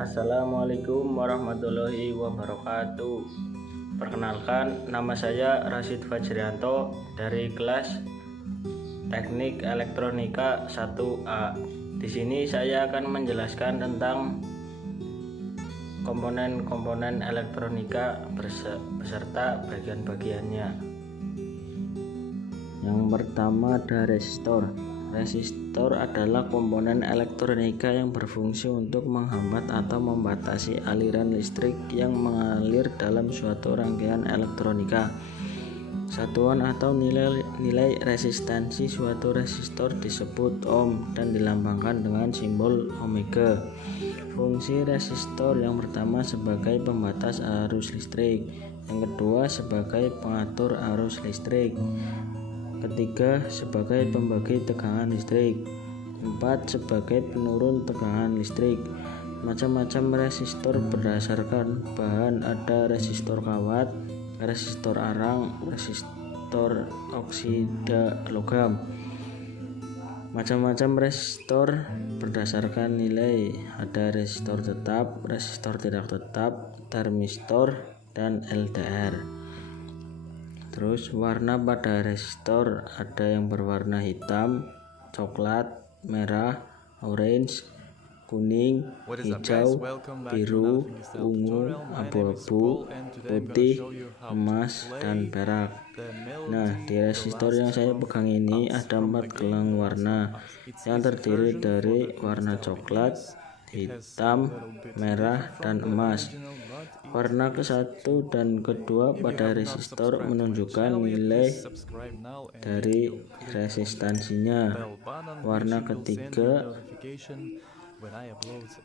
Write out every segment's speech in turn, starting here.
Assalamualaikum warahmatullahi wabarakatuh. Perkenalkan, nama saya Rasid Fajrianto dari kelas Teknik Elektronika 1A. Di sini saya akan menjelaskan tentang komponen-komponen elektronika beserta bagian-bagiannya. Yang pertama ada resistor. Resistor adalah komponen elektronika yang berfungsi untuk menghambat atau membatasi aliran listrik yang mengalir dalam suatu rangkaian elektronika. Satuan atau nilai resistansi suatu resistor disebut ohm dan dilambangkan dengan simbol omega. Fungsi resistor yang pertama sebagai pembatas arus listrik, yang kedua sebagai pengatur arus listrik, ketiga sebagai pembagi tegangan listrik, empat sebagai penurun tegangan listrik. Macam-macam resistor berdasarkan bahan, ada resistor kawat, resistor arang, resistor oksida logam. Macam-macam resistor berdasarkan nilai, ada resistor tetap, resistor tidak tetap, termistor, dan LDR. Terus warna pada resistor ada yang berwarna hitam, coklat, merah, orange, kuning, hijau, biru, ungu, abu-abu, putih, emas, dan perak. Nah, di resistor yang saya pegang ini ada 4 gelang warna yang terdiri dari warna coklat, hitam, merah, dan emas. Warna ke-1 dan ke-2 pada resistor menunjukkan nilai dari resistansinya. Warna ketiga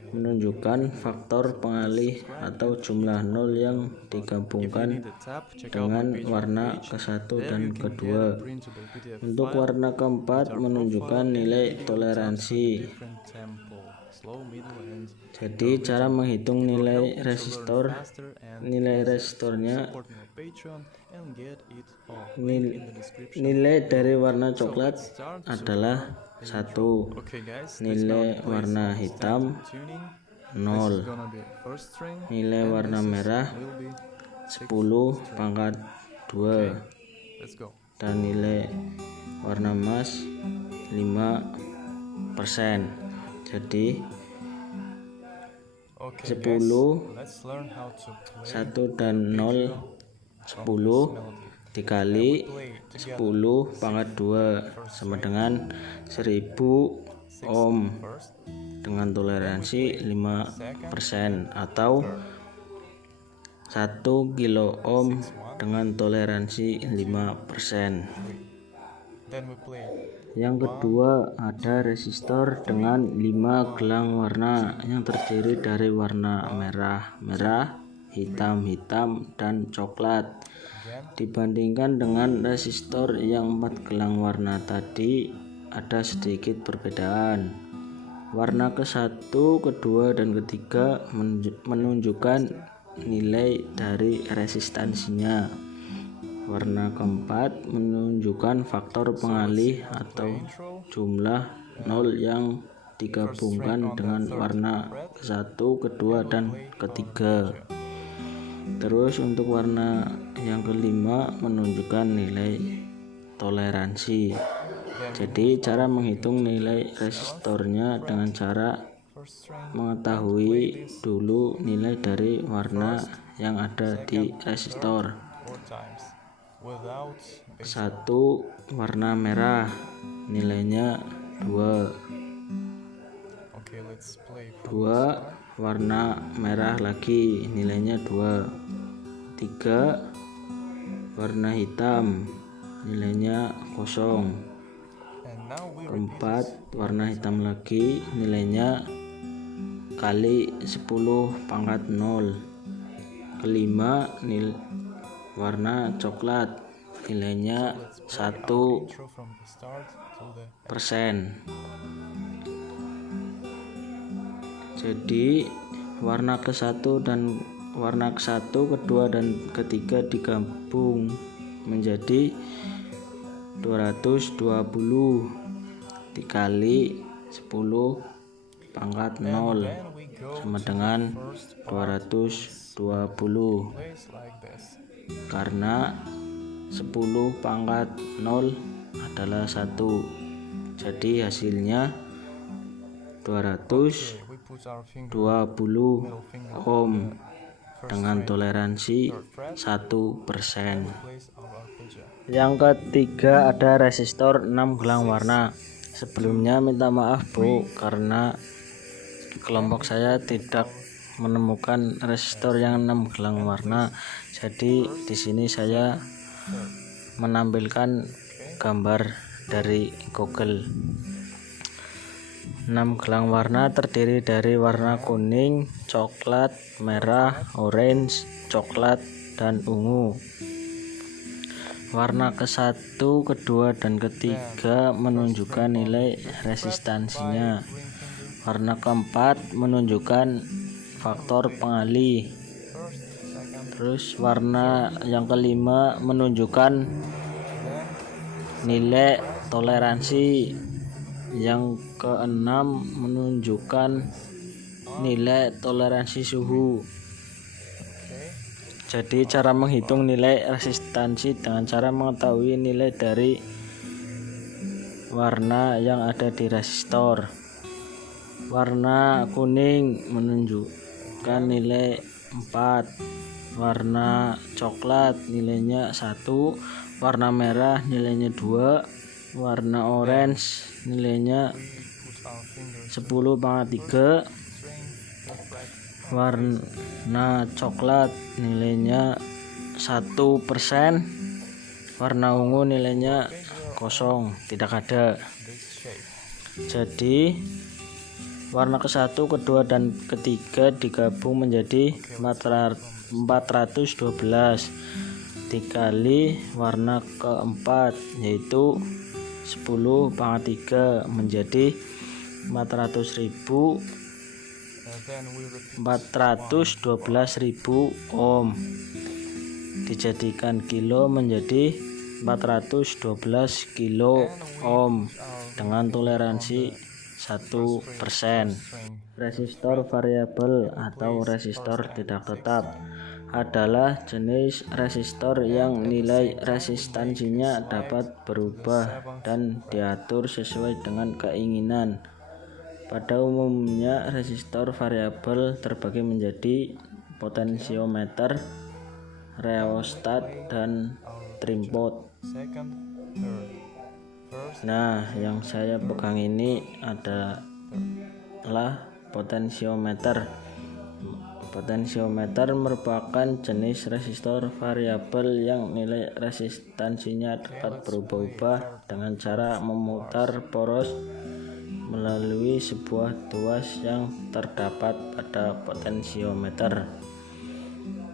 menunjukkan faktor pengalih atau jumlah nol yang digabungkan dengan warna ke-1 dan ke-2. Untuk warna keempat menunjukkan nilai toleransi. Jadi cara menghitung nilai resistornya, nilai dari warna coklat adalah 1, nilai warna hitam 0, nilai warna merah 10/2, dan nilai warna emas 5%. Jadi 10, 1 dan 0, 10 dikali 10/2 sama dengan 1000 ohm dengan toleransi 5%, atau 1 kilo ohm dengan toleransi 5%. Yang kedua ada resistor dengan 5 gelang warna yang terdiri dari warna merah, hitam, dan coklat. Dibandingkan dengan resistor yang 4 gelang warna tadi, ada sedikit perbedaan. Warna ke-1, ke-2, dan ketiga menunjukkan nilai dari resistansinya. Warna keempat menunjukkan faktor pengalih atau jumlah nol yang digabungkan dengan warna ke-1, ke-2, dan ketiga. Terus untuk warna yang kelima menunjukkan nilai toleransi. Jadi cara menghitung nilai resistornya dengan cara mengetahui dulu nilai dari warna yang ada di resistor. 1, warna merah, nilainya 2. 2, warna merah lagi, nilainya 2. 3, warna hitam, nilainya 0. 4, warna hitam lagi, nilainya kali 10/0. Kelima, warna coklat, nilainya 1%. Jadi warna ke-1 dan warna ke-1, ke-2, dan ketiga digabung menjadi 220 dikali 10 pangkat 0 sama dengan 220, karena 10 pangkat 0 adalah 1, jadi hasilnya 220 ohm dengan toleransi 1%. Yang ketiga ada resistor 6 gelang warna. Sebelumnya minta maaf Bu, karena kelompok saya tidak menemukan resistor yang 6 gelang warna. Jadi di sini saya menampilkan gambar dari Google. 6 gelang warna terdiri dari warna kuning, coklat, merah, orange, coklat, dan ungu. Warna ke-1, kedua, dan ketiga menunjukkan nilai resistansinya. Warna keempat menunjukkan faktor pengalih. Terus warna yang kelima menunjukkan nilai toleransi. Yang keenam menunjukkan nilai toleransi suhu. Jadi cara menghitung nilai resistansi dengan cara mengetahui nilai dari warna yang ada di resistor. Warna kuning menunjukkan nilai 4, warna coklat nilainya 1, warna merah nilainya 2, warna orange nilainya 10/3, warna coklat nilainya 1%, warna ungu nilainya 0, tidak ada. Jadi warna ke-1, kedua, dan ketiga digabung menjadi 412 dikali warna keempat, yaitu 10/3 menjadi 412.000 ohm. Dijadikan kilo menjadi 412 kilo ohm dengan toleransi 1%. Resistor variabel atau resistor tidak tetap adalah jenis resistor yang nilai resistansinya dapat berubah dan diatur sesuai dengan keinginan. Pada umumnya resistor variabel terbagi menjadi potensiometer, rheostat, dan trimpot. Nah, yang saya pegang ini adalah potensiometer. Potensiometer merupakan jenis resistor variabel yang nilai resistansinya dapat berubah-ubah dengan cara memutar poros melalui sebuah tuas yang terdapat pada potensiometer.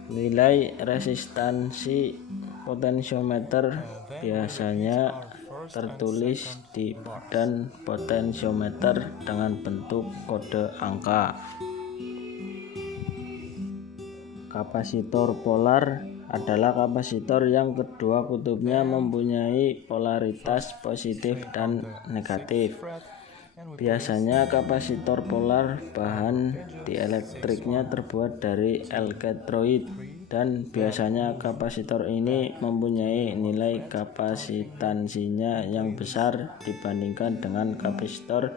Nilai resistansi potensiometer biasanya tertulis di badan potensiometer dengan bentuk kode angka. Kapasitor polar adalah kapasitor yang kedua kutubnya mempunyai polaritas positif dan negatif. Biasanya kapasitor polar bahan dielektriknya terbuat dari elektrolit, dan biasanya kapasitor ini mempunyai nilai kapasitansinya yang besar dibandingkan dengan kapasitor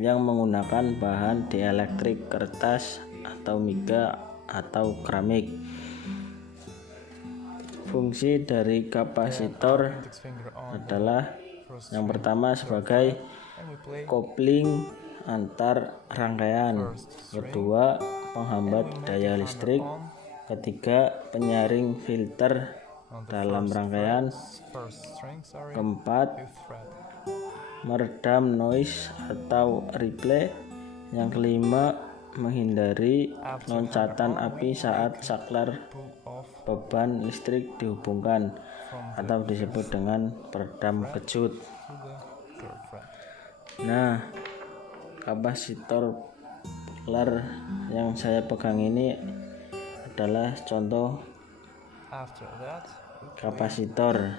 yang menggunakan bahan dielektrik kertas atau miga atau keramik. Fungsi dari kapasitor adalah yang pertama sebagai kopling antar rangkaian, kedua penghambat daya listrik, ketiga penyaring filter dalam rangkaian, keempat meredam noise atau relay, yang kelima menghindari loncatan api saat saklar beban listrik dihubungkan atau disebut dengan peredam kejut. Nah, kapasitor polar yang saya pegang ini adalah contoh kapasitor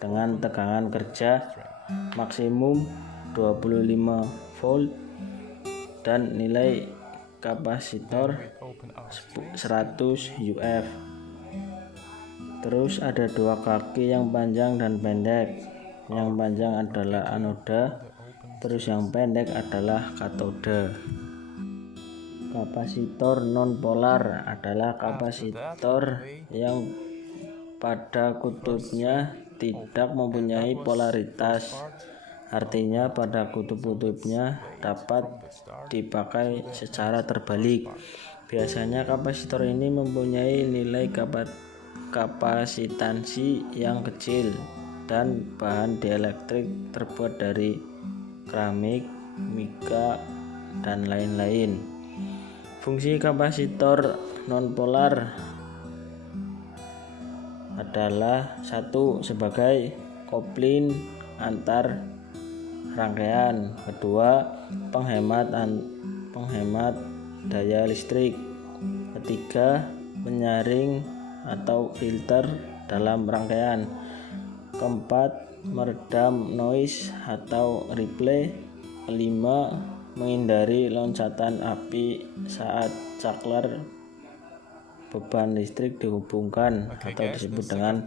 dengan tegangan kerja maksimum 25 volt dan nilai kapasitor 100 UF. Terus ada dua kaki yang panjang dan pendek. Yang panjang adalah anoda, terus yang pendek adalah katoda. Kapasitor non-polar adalah kapasitor yang pada kutubnya tidak mempunyai polaritas. Artinya pada kutub-kutubnya dapat dipakai secara terbalik. Biasanya kapasitor ini mempunyai nilai kapasitansi yang kecil dan bahan dielektrik terbuat dari keramik, mika, dan lain-lain. Fungsi kapasitor nonpolar adalah satu, sebagai kopling antar rangkaian, kedua penghemat daya listrik, ketiga penyaring atau filter dalam rangkaian, keempat meredam noise atau relay, kelima menghindari loncatan api saat saklar beban listrik dihubungkan atau disebut dengan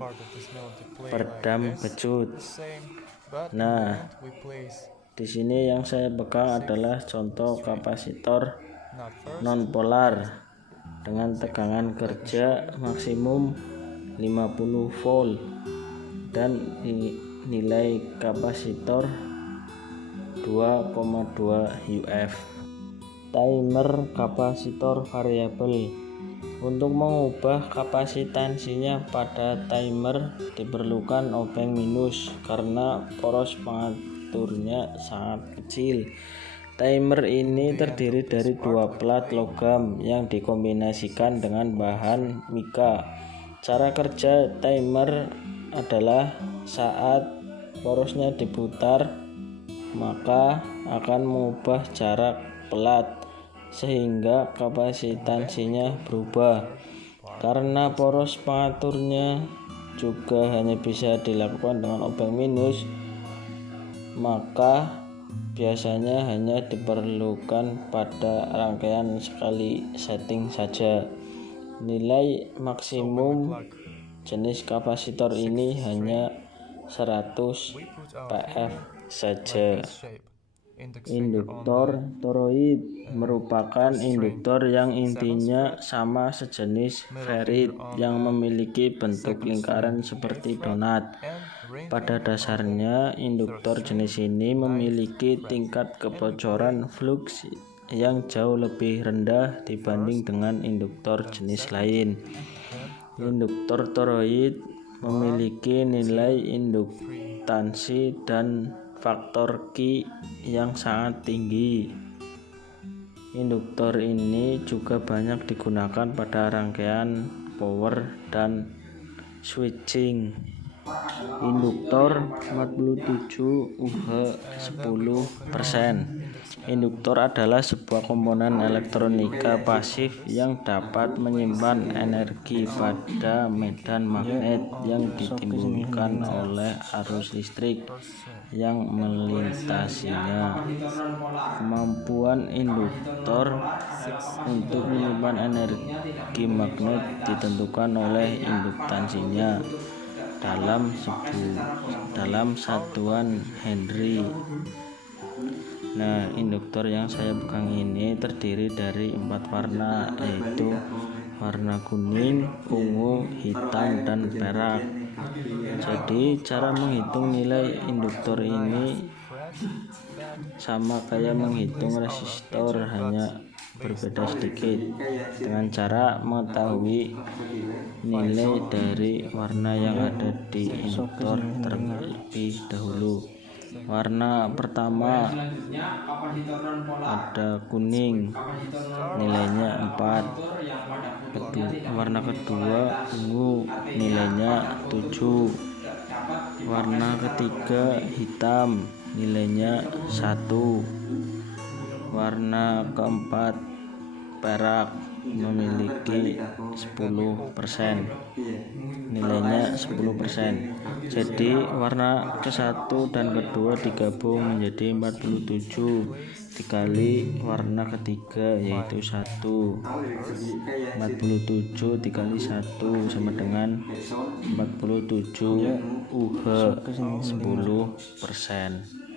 peredam kejut. Nah, di sini yang saya pegang adalah contoh kapasitor nonpolar dengan tegangan kerja maksimum 50 volt dan nilai kapasitor 2,2 UF. Timer kapasitor variabel. Untuk mengubah kapasitansinya pada timer diperlukan obeng minus karena poros pengaturnya sangat kecil. Timer ini terdiri dari dua plat logam yang dikombinasikan dengan bahan mika. Cara kerja timer adalah saat porosnya diputar, maka akan mengubah jarak plat sehingga kapasitansinya berubah. Karena poros pengaturnya juga hanya bisa dilakukan dengan obeng minus, maka biasanya hanya diperlukan pada rangkaian sekali setting saja. Nilai maksimum jenis kapasitor ini hanya 100 PF saja. Induktor toroid merupakan induktor yang intinya sama sejenis ferrit yang memiliki bentuk lingkaran seperti donat. Pada dasarnya, induktor jenis ini memiliki tingkat kebocoran flux yang jauh lebih rendah dibanding dengan induktor jenis lain. Induktor toroid memiliki nilai induktansi dan faktor Q yang sangat tinggi. Induktor ini juga banyak digunakan pada rangkaian power dan switching. Induktor 47 Uh 10%. Induktor adalah sebuah komponen elektronika pasif yang dapat menyimpan energi pada medan magnet yang ditimbulkan oleh arus listrik yang melintasinya. Kemampuan induktor untuk menyimpan energi magnet ditentukan oleh induktansinya dalam satuan Henry. Nah, induktor yang saya pegang ini terdiri dari 4 warna, yaitu warna kuning, ungu, hitam, dan perak. Jadi cara menghitung nilai induktor ini sama kayak menghitung resistor, hanya berbeda sedikit dengan cara mengetahui nilai dari warna yang ada di induktor terlebih dahulu. Warna pertama ada kuning, nilainya 4. Warna kedua ungu, nilainya 7. Warna ketiga hitam, nilainya 1. Warna keempat perak memiliki 10%, nilainya 10%. Jadi warna ke-1 dan kedua digabung menjadi 47 dikali warna ketiga yaitu 1. 47 dikali 1 sama dengan 47 UH 10%.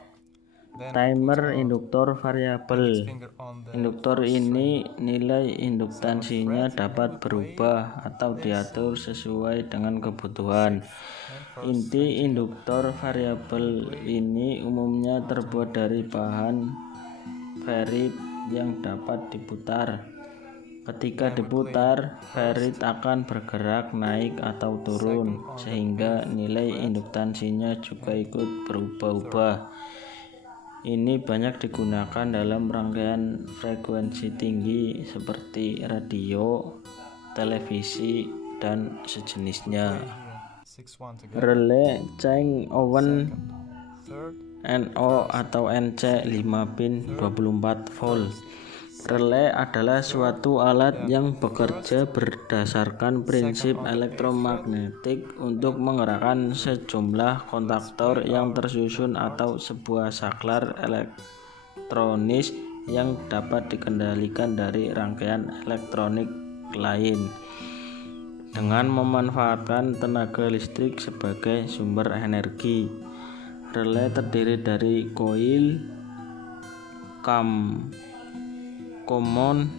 Timer induktor variabel. Induktor ini nilai induktansinya dapat berubah atau diatur sesuai dengan kebutuhan. Inti induktor variabel ini umumnya terbuat dari bahan ferrit yang dapat diputar. Ketika diputar, ferrit akan bergerak naik atau turun, sehingga nilai induktansinya juga ikut berubah-ubah. Ini banyak digunakan dalam rangkaian frekuensi tinggi seperti radio, televisi, dan sejenisnya. Relay Change-Owen NO atau NC 5 pin 24 volt. Relay adalah suatu alat yang bekerja berdasarkan prinsip elektromagnetik untuk menggerakkan sejumlah kontaktor yang tersusun atau sebuah saklar elektronis yang dapat dikendalikan dari rangkaian elektronik lain dengan memanfaatkan tenaga listrik sebagai sumber energi. Relay terdiri dari koil, common,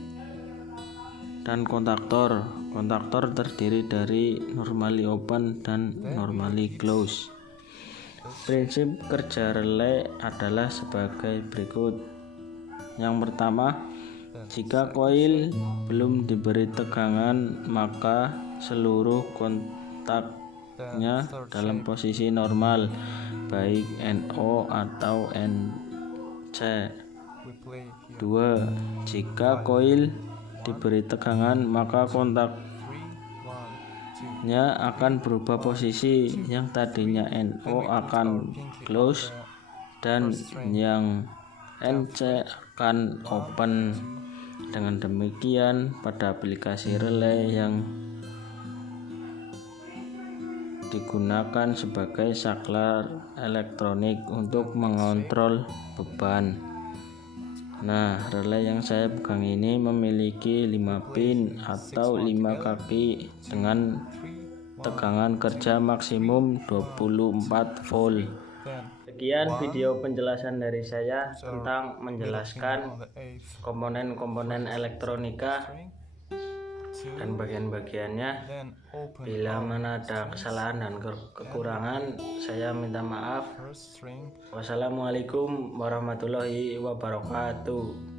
dan kontaktor. Kontaktor terdiri dari normally open dan normally close. Prinsip kerja relay adalah sebagai berikut. Yang pertama, jika koil belum diberi tegangan, maka seluruh kontaknya dalam posisi normal, baik NO atau NC. 2. Jika koil diberi tegangan, maka kontaknya akan berubah posisi, yang tadinya NO akan close dan yang NC akan open. Dengan demikian, pada aplikasi relay yang digunakan sebagai saklar elektronik untuk mengontrol beban. Nah, relay yang saya pegang ini memiliki 5 pin atau 5 kaki dengan tegangan kerja maksimum 24 volt. Sekian video penjelasan dari saya tentang menjelaskan komponen-komponen elektronika dan bagian-bagiannya. Bila mana ada kesalahan dan kekurangan, saya minta maaf. Wassalamualaikum warahmatullahi wabarakatuh.